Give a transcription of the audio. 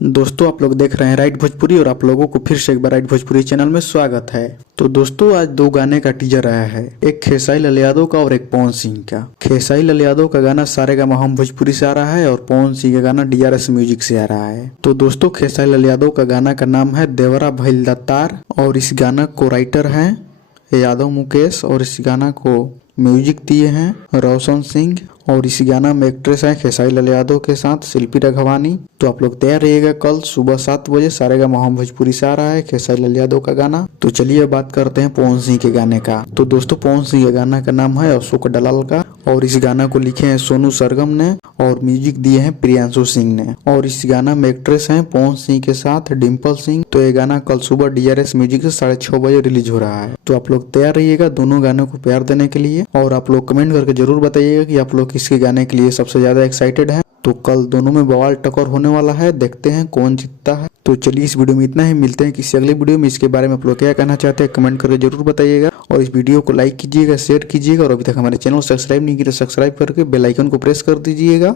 दोस्तों आप लोग देख रहे हैं राइट भोजपुरी और आप लोगों को फिर से एक बार राइट भोजपुरी चैनल में स्वागत है। तो दोस्तों आज दो गाने का टीजर आया है, एक खेसारी लाल यादव का और एक पवन सिंह का। खेसारी लाल यादव का गाना सारेगामा हम भोजपुरी से आ रहा है और पवन सिंह का गाना DRS म्यूजिक से आ रहा है। तो दोस्तों खेसारी लाल यादव का गाना का नाम है देवरा भइल दत्तार और इस गाना को राइटर है यादव मुकेश और इस गाना को म्यूजिक दिए हैं रोशन सिंह और इस गाना में एक्ट्रेस है खेसारी लाल यादव के साथ शिल्पी राघवानी। तो आप लोग तैयार रहिएगा, कल सुबह 7 बजे सारेगामा हम भोजपुरी से आ रहा है खेसारी लाल यादव का गाना। तो चलिए बात करते हैं पवन सिंह के गाने का। तो दोस्तों पवन सिंह के गाना का नाम है अशोक डलाल का और इस गाना को लिखे हैं सोनू सरगम ने और म्यूजिक दिए हैं प्रियांशु सिंह ने और इस गाना में एक्ट्रेस हैं पवन सिंह के साथ डिम्पल सिंह। तो ये गाना कल सुबह DRS म्यूजिक से 6:30 बजे रिलीज हो रहा है। तो आप लोग तैयार रहिएगा दोनों गानों को प्यार देने के लिए और आप लोग कमेंट करके जरूर बताइएगा कि आप लोग किसके गाने के लिए सबसे ज्यादा एक्साइटेड हैं। तो कल दोनों में बवाल टक्कर होने वाला है, देखते हैं कौन जीतता है। तो चलिए इस वीडियो में इतना ही, मिलते हैं किसी अगले वीडियो में। इसके बारे में आप लोग क्या कहना चाहते हैं कमेंट करके जरूर बताइएगा और इस वीडियो को लाइक कीजिएगा, शेयर कीजिएगा और अभी तक हमारे चैनल को सब्सक्राइब नहीं किया तो सब्सक्राइब करके बेल आइकन को प्रेस कर दीजिएगा।